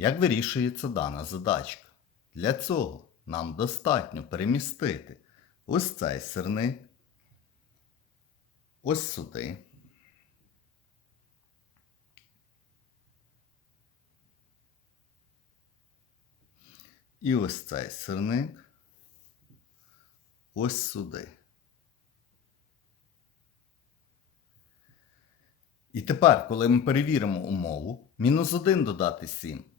Як вирішується дана задачка? Для цього нам достатньо перемістити ось цей сирник, ось сюди. І ось цей сирник ось сюди. І тепер, коли ми перевіримо умову, мінус 1 додати 7